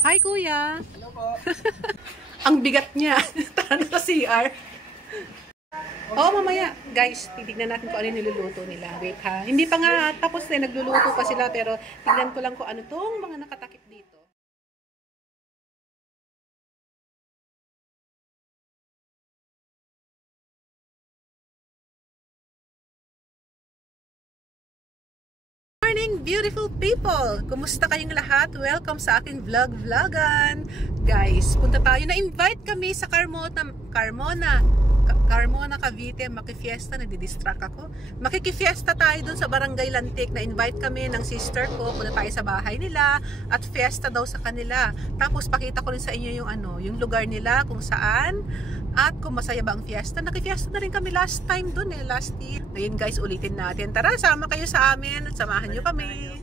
Hi, Kuya! Hello po. Ang bigat niya. Tara na sa CR. Oo, mamaya. Guys, titignan natin kung ano yung niluluto nila. Wait ha. Hindi pa nga tapos na. Nagluluto pa sila. Pero tignan ko lang kung ano tong mga nakatakip dito. Morning, beautiful people! Kumusta kayong lahat? Welcome sa aking vlogan. Guys, punta tayo. Na-invite kami sa Carmona, Cavite. Makifiesta. Nadidistract ako. Makikifiesta tayo dun sa Barangay Lantik. Na-invite kami ng sister ko. Punta tayo sa bahay nila. At fiesta daw sa kanila. Tapos pakita ko rin sa inyo yung lugar nila. Kung saan. At kung masaya ba ang fiesta. Nakifiesta na rin kami last time dun last year. Ngayon guys, ulitin natin. Tara, sama kayo sa amin at samahan nyo kami.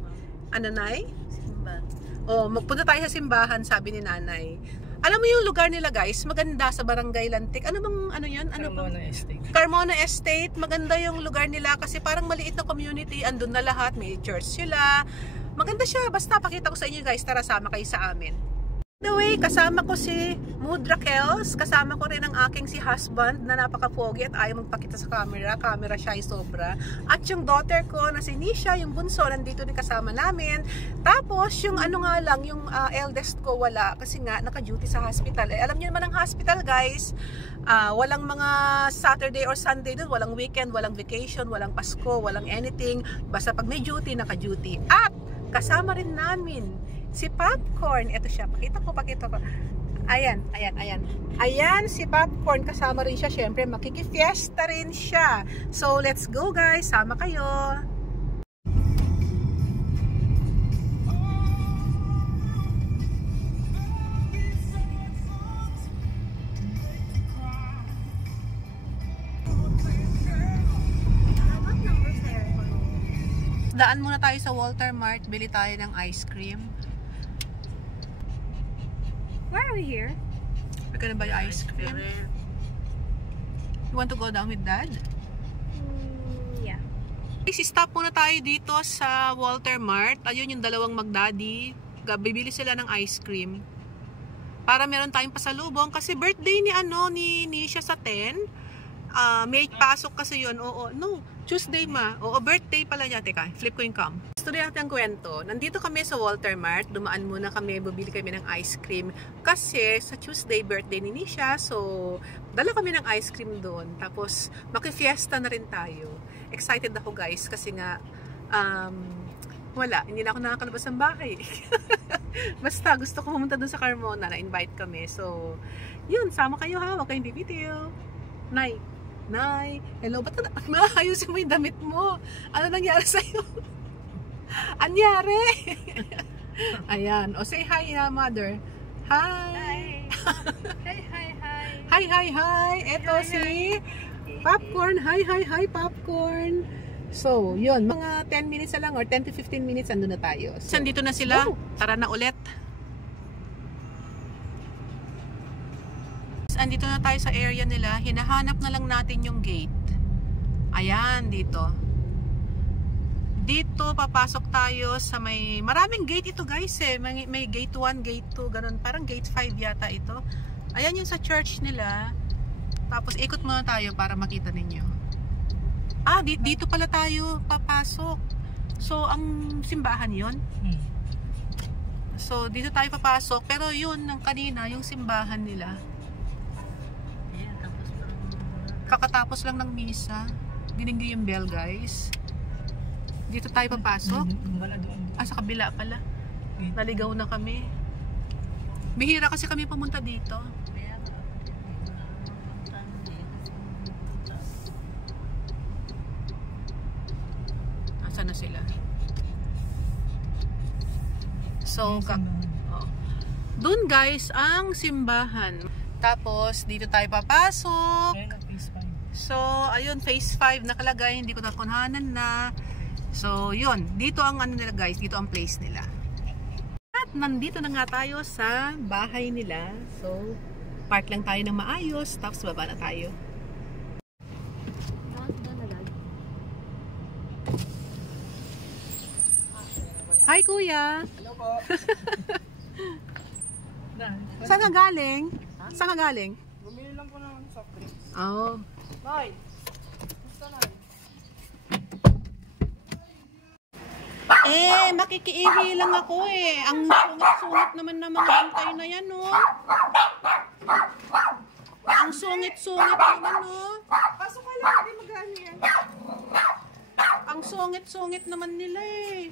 Ano, Nay? Simba. Oh, magpunta tayo sa simbahan, sabi ni Nanay. Alam mo yung lugar nila guys, maganda sa Barangay Lantik. Ano bang, ano yun? Carmona Estate. Carmona Estate. Maganda yung lugar nila kasi parang maliit na community. Andun na lahat, may church sila. Maganda siya. Basta pakita ko sa inyo guys, tara sama kayo sa amin. By the way, kasama ko si Mood Raquels, kasama ko rin ang aking si husband na napaka-pogi at ayaw magpakita sa camera siya ay sobra. At yung daughter ko na si Nisha, yung bunso, nandito din kasama namin. Tapos yung ano nga lang, yung eldest ko wala kasi nga naka-duty sa hospital. Alam niyo naman ang hospital guys, walang mga Saturday or Sunday doon, walang weekend, walang vacation, walang Pasko, walang anything. Basta pag may duty, naka-duty. At kasama rin namin si Popcorn. Ito siya. Pakita ko. Ayan. Ayan, si Popcorn. Kasama rin siya. Siyempre, makikifiesta rin siya. So, let's go guys. Sama kayo. Daan muna tayo sa Walter Mart. Bili tayo ng ice cream. Why are we here? We're gonna buy ice cream. You want to go down with Dad? Yeah. Stop muna tayo dito sa Walter Mart. Ayun yung dalawang magdaddy. Bibili sila ng ice cream. Para meron tayong pasalubong. Kasi birthday ni Nisha sa 10. May pasok kasi yun. Oo. No. Tuesday ma. Oo, birthday pala niya. Teka, flip ko yung cam. Story natin ang kwento. Nandito kami sa Walter Mart. Dumaan muna kami. Bumili kami ng ice cream. Kasi sa Tuesday, birthday ni Nisha. So, dala kami ng ice cream doon. Tapos, makifiesta na rin tayo. Excited ako guys. Kasi nga, wala. Hindi na ako nakakalabas ng bahay. Basta, gusto ko pumunta doon sa Carmona. Na-invite kami. So, yun. Sama kayo ha. Huwag kayong bibitiw. Nay, hello, ba't naayusin mo yung damit mo? Ano nangyari sa'yo? Anyari? Ayan. O, say hi, mother. Hi. Hi. Ito si Popcorn. Hi, Popcorn. So, yun. Mga 10 minutes na lang or 10 to 15 minutes, andun na tayo. So, andito na sila. Tara na ulit. Andito na tayo sa area nila. Hinahanap na lang natin yung gate. Ayan, dito. Dito, papasok tayo sa maraming gate ito guys eh. May gate 1, gate 2, ganun. Parang gate 5 yata ito. Ayan yung sa church nila. Tapos ikot muna tayo para makita ninyo. Dito pala tayo papasok. So, ang simbahan yon. So, dito tayo papasok. Pero yun, ng kanina, yung simbahan nila. Kakatapos lang ng misa. Dininggi yung bell guys. Dito tayo papasok. Sa kabila pala. Naligaw na kami. Bihira kasi kami pumunta dito. Asan na sila? So, doon guys ang simbahan. Tapos dito tayo papasok. So, ayun, phase 5 nakalagay, hindi ko nakunhanan na. So, yun, dito ang ano nila guys, dito ang place nila. At nandito na nga tayo sa bahay nila. So, park lang tayo ng maayos, tapos baba na tayo. Hi, kuya. Hello po. Saan ka galing? Saan ka galing? Bumili lang po ng soft drinks. Oh. Nay! Gusto Nay? Makikiihi lang ako eh. Ang sungit-sungit naman ng mga bantay na yan, no? Ang sungit-sungit naman, no? Pasok ka lang, hindi magano yan. Ang sungit-sungit naman nila eh.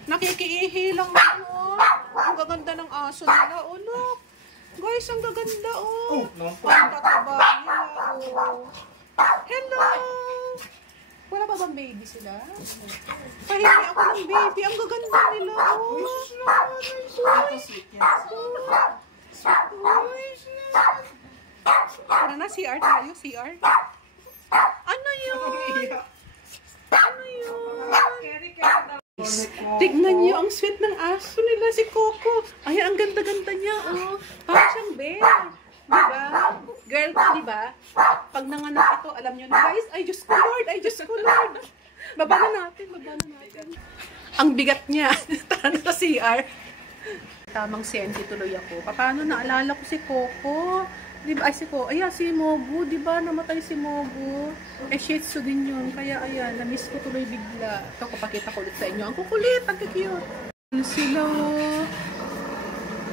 Nakikiihi lang ako. Ang gaganda ng aso nila. Oh, look. Guys, ang gaganda, oh. Ang tataba nila, oh. Hello! Wala ba bang baby sila? Pahingi ako ng baby. Ang gaganda nila, oh. Ito sweet yan. Tara na, CR tayo, CR. Ano yun? Ano yun? Tignan niyo ang sweet ng aso nila, si Coco. Ay, ang ganda-ganda niya, oh. Parang siyang bear. Diba? Girl ko, diba? Pag nanganak ito, alam niyo na, guys, ay, Diyos ko, Lord, ay, Diyos ko, Lord. Baba na natin, baba na natin. Ang bigat niya. Tara na sa CR. Tamang senti tuloy ako. Paano naalala ko si Coco? Diba, ay, si Mogu, diba? Namatay si Mogu. Shih Tzu din yun. Kaya, ayan, na-miss ko tuloy bigla. Ito, kapakita ko ulit sa inyo. Ang kukulit, ang cute. Sila,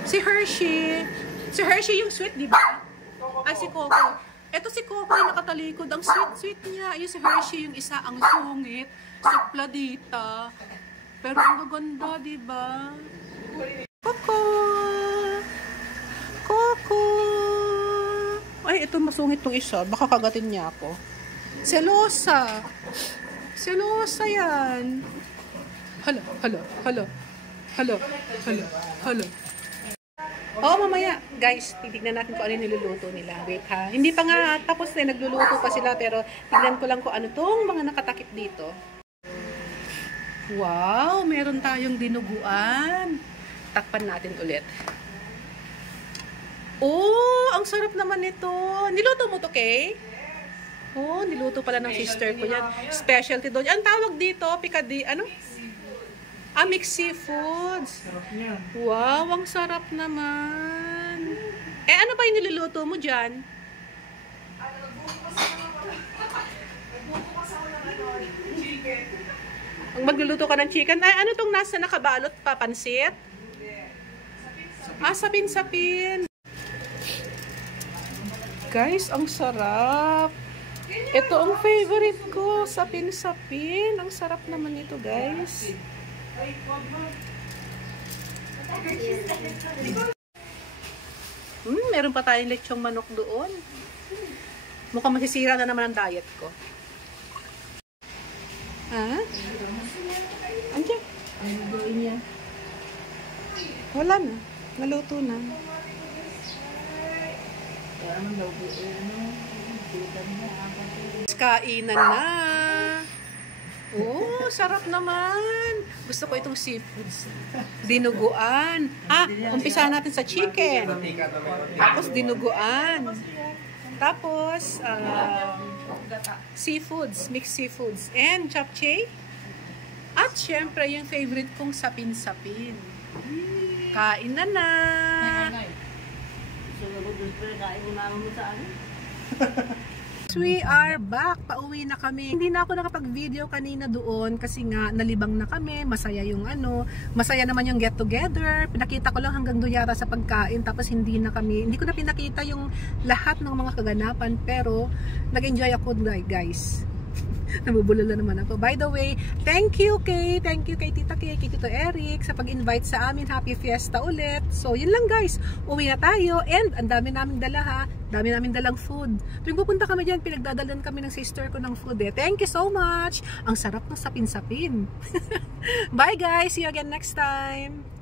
si Hershey. Si Hershey yung sweet, diba? Ay, si Coco. Ito si Coco, yung nakatalikod. Ang sweet-sweet niya. Yung si Hershey, yung isa, ang sungit. Supladita. Pero ang gaganda, diba? Coco! Coco! Ay, ito masungit tong isa. Baka kagatin niya ako. Selosa. Selosa yan. Hala, hala, hala. Hala, hala, hala. Oo, mamaya. Guys, titignan natin kung ano yung niluluto nila. Wait ha. Hindi pa nga tapos na. Nagluluto pa sila. Pero tignan ko lang kung ano tong mga nakatakip dito. Wow, meron tayong dinuguan. Takpan natin ulit. Oh, ang sarap naman nito. Niluto mo to, Kay? Oh, niluto pala ng sister ko yan. Specialty doon. Ang tawag dito, pikadi, ano? Mixed seafoods. Sarap niya. Wow, ang sarap naman. Ano ba yung niluluto mo dyan? Ang magluluto ka ng chicken. Ay, ano tong nasa nakabalot pa? Pansit? Sapin-sapin. Guys, ang sarap. Ito ang favorite ko. Sapin-sapin. Ang sarap naman ito, guys. Meron pa tayong lechong manok doon. Mukhang masisira na naman ang diet ko. Ha? Andiyan. Ano gawin niya? Wala na. Naluto na. Kainan na. Oh, sarap naman. Gusto ko itong seafoods. Dinuguan. Umpisa natin sa chicken. Tapos dinuguan. Tapos seafoods, mixed seafoods. And japchae. At syempre yung favorite kong sapin-sapin. Kain na na. We are back. Pauwi na kami. Hindi na ako nakapag-video kanina doon kasi nga nalibang na kami. Masaya yung masaya naman yung get together. Pinakita ko lang hanggang doon yata sa pagkain tapos hindi ko na pinakita yung lahat ng mga kaganapan pero nag-enjoy ako guys. Nabubulala naman ako. By the way, thank you kay Tita Kay, kay Tito Eric sa pag-invite sa amin. Happy Fiesta ulit. So, yun lang guys. Uwi na tayo and ang dami naming dala ha. Dami namin dalang food. Tuwing pupunta kami dyan, pinagdadalan kami ng sister ko ng food eh. Thank you so much. Ang sarap ng sapin-sapin. Bye guys. See you again next time.